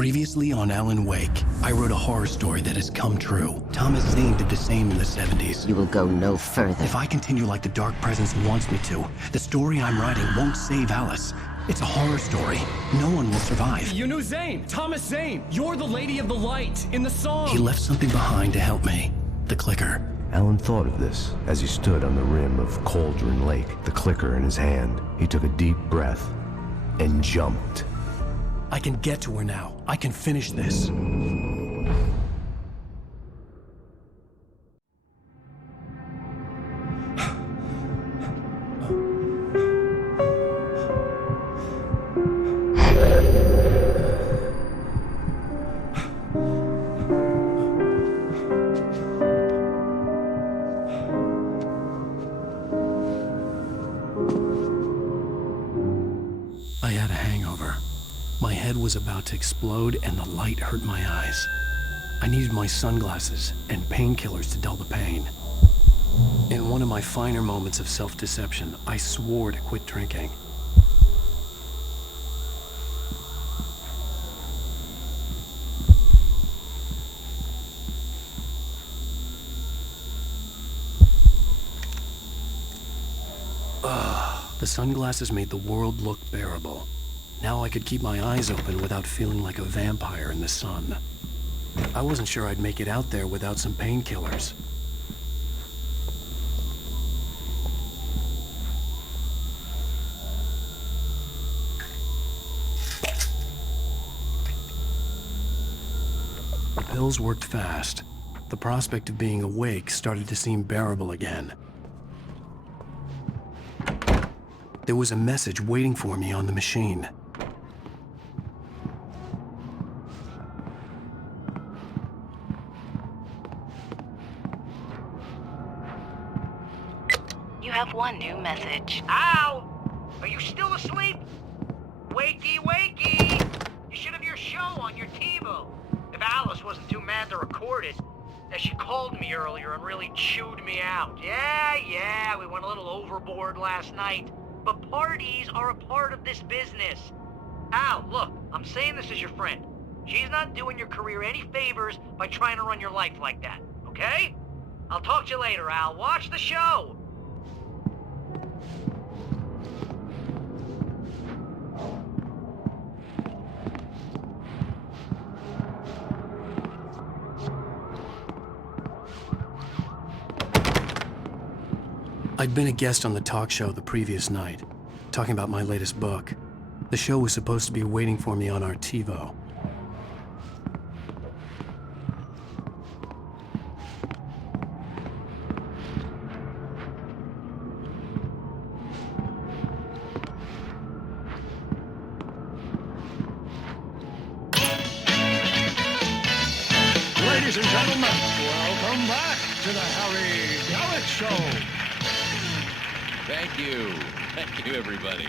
Previously on Alan Wake, I wrote a horror story that has come true. Thomas Zane did the same in the 70s. You will go no further. If I continue like the Dark Presence wants me to, the story I'm writing won't save Alice. It's a horror story. No one will survive. You knew Zane! Thomas Zane! You're the Lady of the Light in the song! He left something behind to help me. The clicker. Alan thought of this as he stood on the rim of Cauldron Lake, the clicker in his hand. He took a deep breath and jumped. I can get to her now. I can finish this. I had a hangover. My head was about to explode and the light hurt my eyes. I needed my sunglasses and painkillers to dull the pain. In one of my finer moments of self-deception, I swore to quit drinking. The sunglasses made the world look bearable. Now I could keep my eyes open without feeling like a vampire in the sun. I wasn't sure I'd make it out there without some painkillers. The pills worked fast. The prospect of being awake started to seem bearable again. There was a message waiting for me on the machine. You have one new message. Ow! Are you still asleep? Wakey, wakey! You should have your show on your TiVo. If Alice wasn't too mad to record it, she called me earlier and really chewed me out. Yeah, we went a little overboard last night. But parties are a part of this business. Al, look, I'm saying this as your friend. She's not doing your career any favors by trying to run your life like that, okay? I'll talk to you later, Al. Watch the show! I'd been a guest on the talk show the previous night, talking about my latest book. The show was supposed to be waiting for me on our TiVo. Ladies and gentlemen, welcome back to the Harry Gallic Show. Thank you, everybody.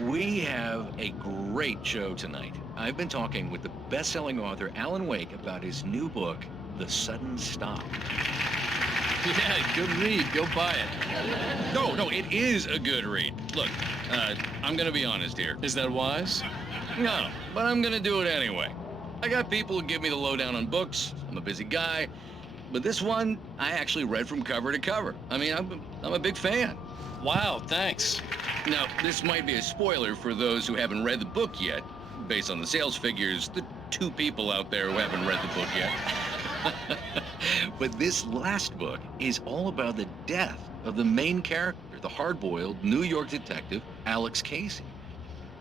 We have a great show tonight. I've been talking with the best-selling author Alan Wake about his new book, The Sudden Stop. Yeah, good read. Go buy it. No, it is a good read. Look, I'm gonna be honest here. Is that wise? No, but I'm gonna do it anyway. I got people who give me the lowdown on books. I'm a busy guy. But this one, I actually read from cover to cover. I mean, I'm a big fan. Wow, thanks. Now, this might be a spoiler for those who haven't read the book yet. Based on the sales figures, the 2 people out there who haven't read the book yet. But this last book is all about the death of the main character, the hard-boiled New York detective, Alex Casey.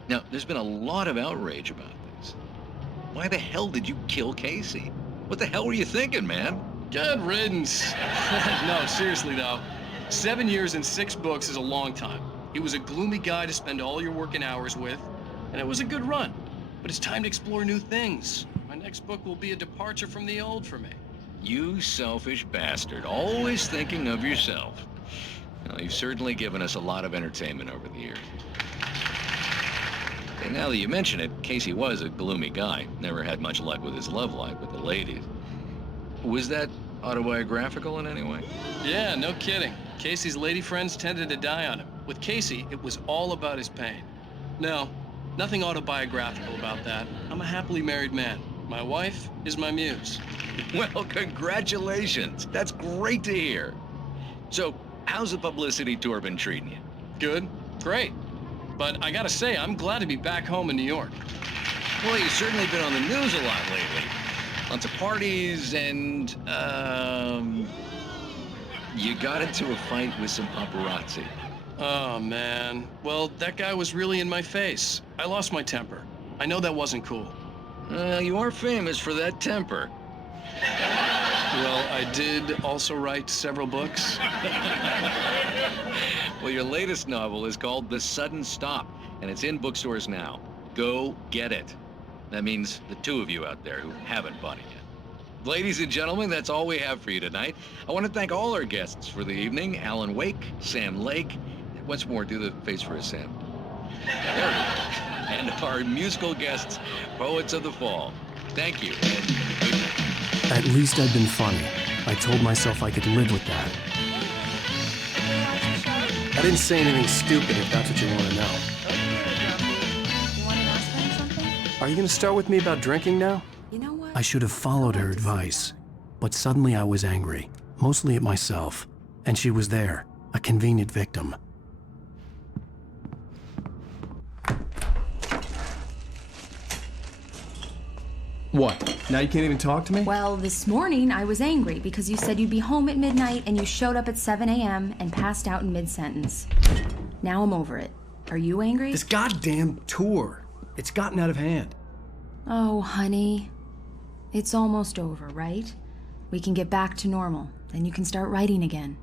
Now, there's been a lot of outrage about this. Why the hell did you kill Casey? What the hell were you thinking, man? Good riddance. No, seriously though. 7 years and 6 books is a long time. He was a gloomy guy to spend all your working hours with, and it was a good run. But it's time to explore new things. My next book will be a departure from the old for me. You selfish bastard, always thinking of yourself. Well, you've certainly given us a lot of entertainment over the years. And now that you mention it, Casey was a gloomy guy. Never had much luck with his love life with the ladies. Was that autobiographical in any way? Yeah, no kidding. Casey's lady friends tended to die on him. With Casey, it was all about his pain. No, Nothing autobiographical about that. I'm a happily married man. My wife is my muse. Well, congratulations. That's great to hear. So, how's the publicity tour been treating you? Good. Great. But I gotta say, I'm glad to be back home in New York. Well, you've certainly been on the news a lot lately. Lots of parties and, you got into a fight with some paparazzi. Oh, man. Well, that guy was really in my face. I lost my temper. I know that wasn't cool. You are famous for that temper. Well, I did also write several books. Well, your latest novel is called The Sudden Stop, and it's in bookstores now. Go get it. That means the two of you out there who haven't bought it yet. Ladies and gentlemen, that's all we have for you tonight. I want to thank all our guests for the evening. Alan Wake, Sam Lake. Once more, do the face for us, Sam. There we go. And our musical guests, Poets of the Fall. Thank you, and good night. At least I'd been funny. I told myself I could live with that. I didn't say anything stupid, if that's what you want to know. You want to ask them something? Are you going to start with me about drinking now? You know what? I should have followed her advice, but suddenly I was angry, mostly at myself, and she was there, a convenient victim. What? Now you can't even talk to me? Well, this morning I was angry because you said you'd be home at midnight and you showed up at 7 a.m. and passed out in mid-sentence. Now I'm over it. Are you angry? This goddamn tour. It's gotten out of hand. Oh, honey. It's almost over, right? We can get back to normal. Then you can start writing again.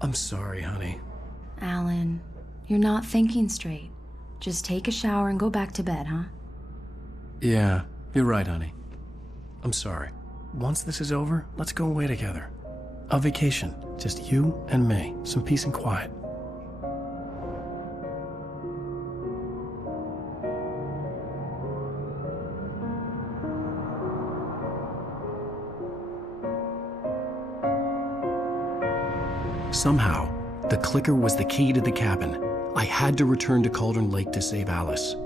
I'm sorry, honey. Alan, you're not thinking straight. Just take a shower and go back to bed, huh? Yeah, you're right, honey. I'm sorry. Once this is over, let's go away together. A vacation. Just you and me. Some peace and quiet. Somehow, the clicker was the key to the cabin. I had to return to Cauldron Lake to save Alice.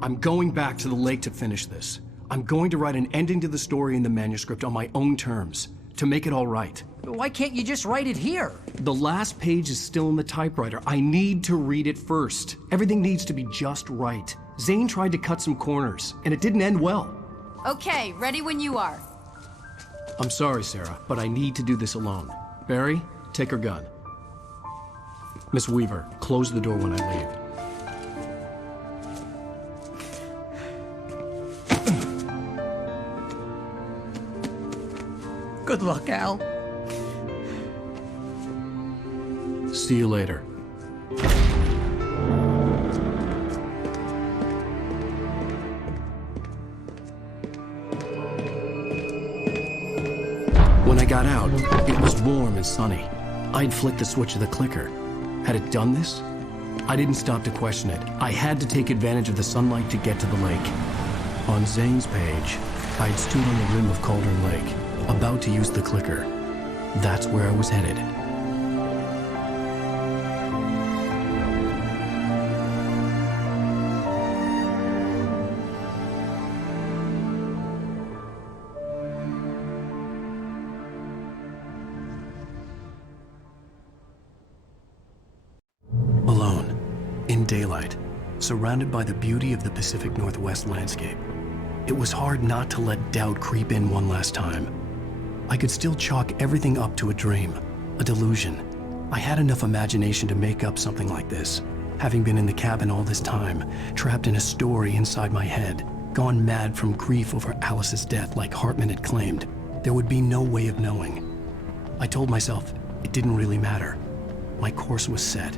I'm going back to the lake to finish this. I'm going to write an ending to the story in the manuscript on my own terms, to make it all right. Why can't you just write it here? The last page is still in the typewriter. I need to read it first. Everything needs to be just right. Zane tried to cut some corners, and it didn't end well. Okay, ready when you are. I'm sorry, Sarah, but I need to do this alone. Barry, take her gun. Miss Weaver, close the door when I leave. Good luck, Al. See you later. When I got out, it was warm and sunny. I'd flicked the switch of the clicker. Had it done this? I didn't stop to question it. I had to take advantage of the sunlight to get to the lake. On Zane's page, I'd stood on the rim of Cauldron Lake, about to use the clicker. That's where I was headed. Alone, in daylight, surrounded by the beauty of the Pacific Northwest landscape, it was hard not to let doubt creep in one last time. I could still chalk everything up to a dream, a delusion. I had enough imagination to make up something like this, having been in the cabin all this time, trapped in a story inside my head, gone mad from grief over Alice's death like Hartman had claimed. There would be no way of knowing. I told myself it didn't really matter. My course was set.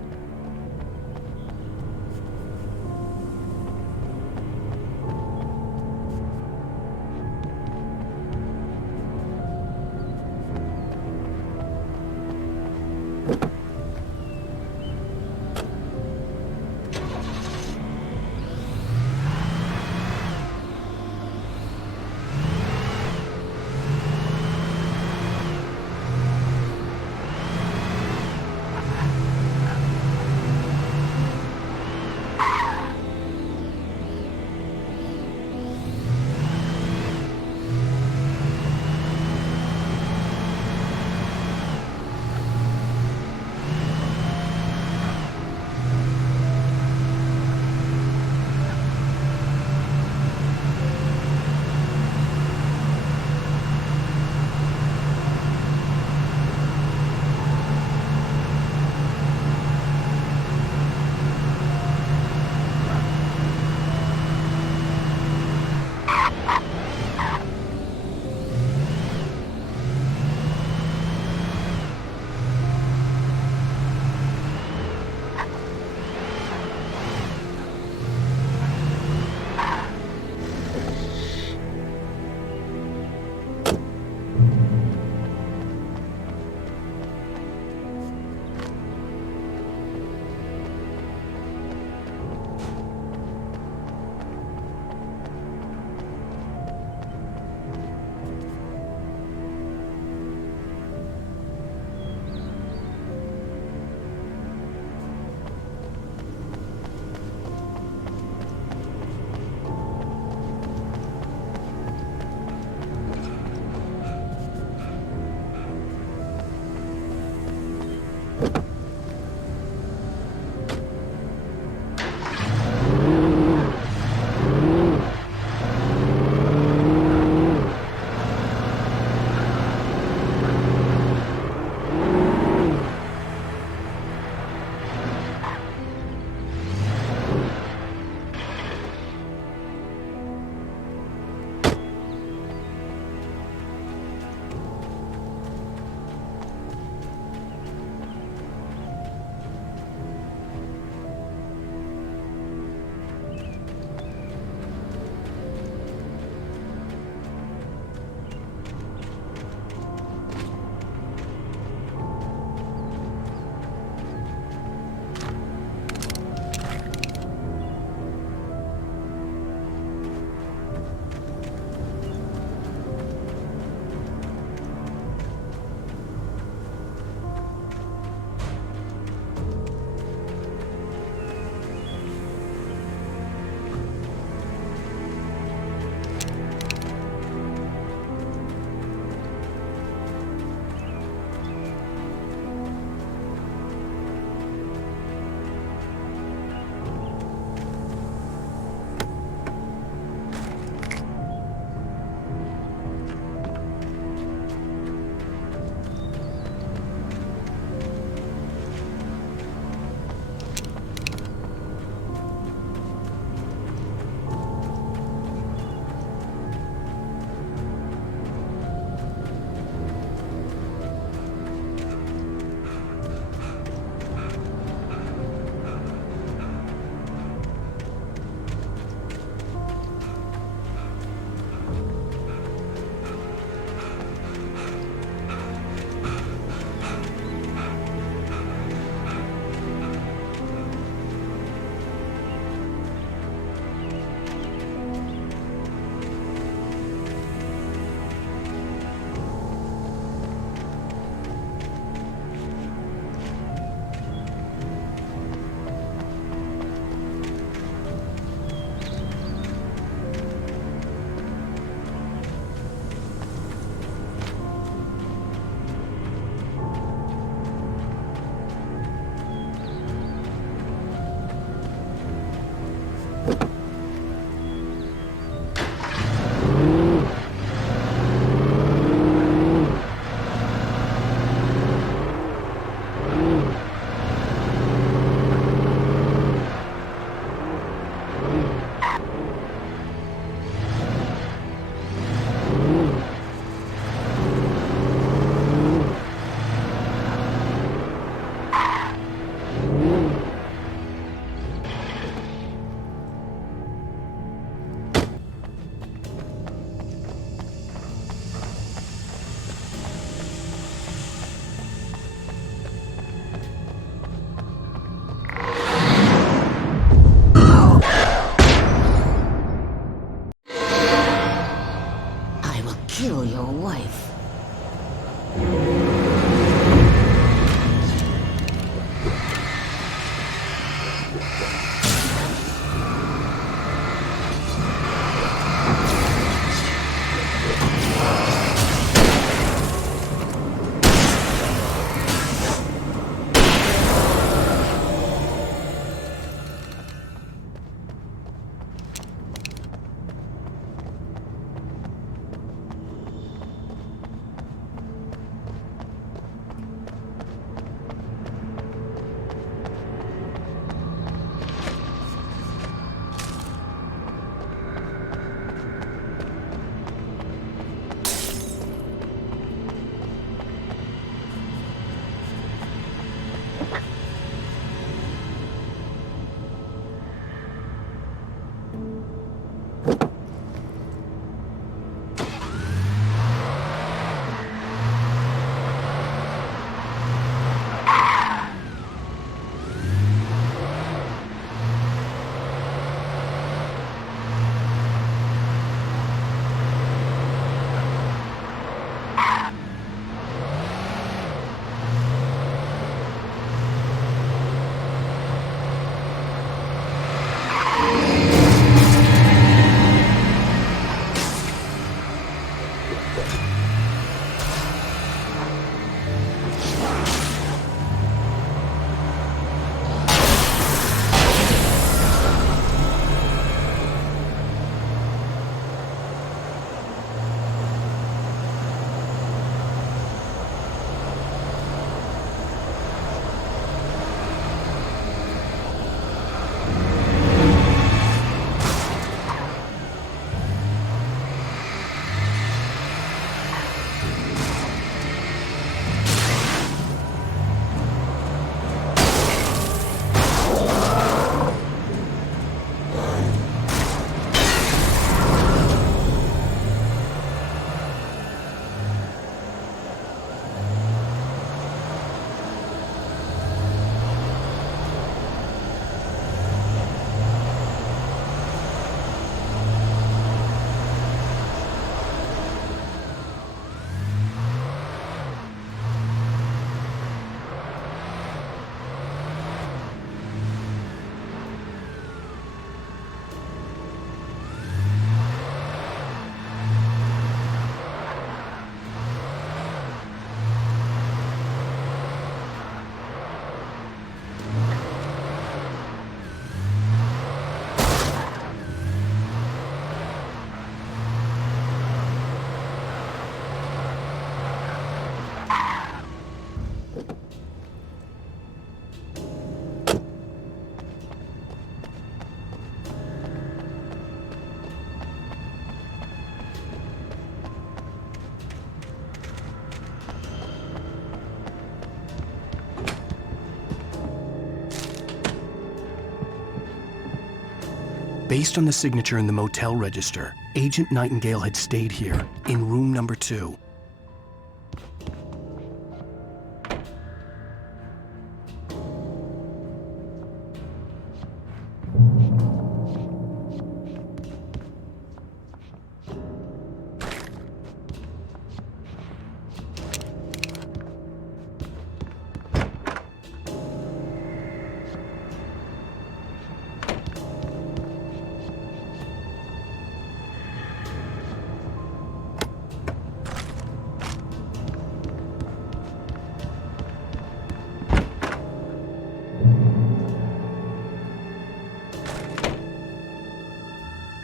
Based on the signature in the motel register, Agent Nightingale had stayed here, in room number 2.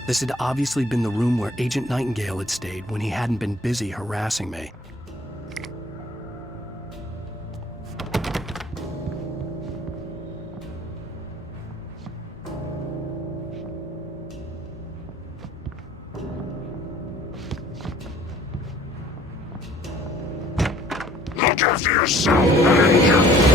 This had obviously been the room where Agent Nightingale had stayed when he hadn't been busy harassing me. Look after yourself, man.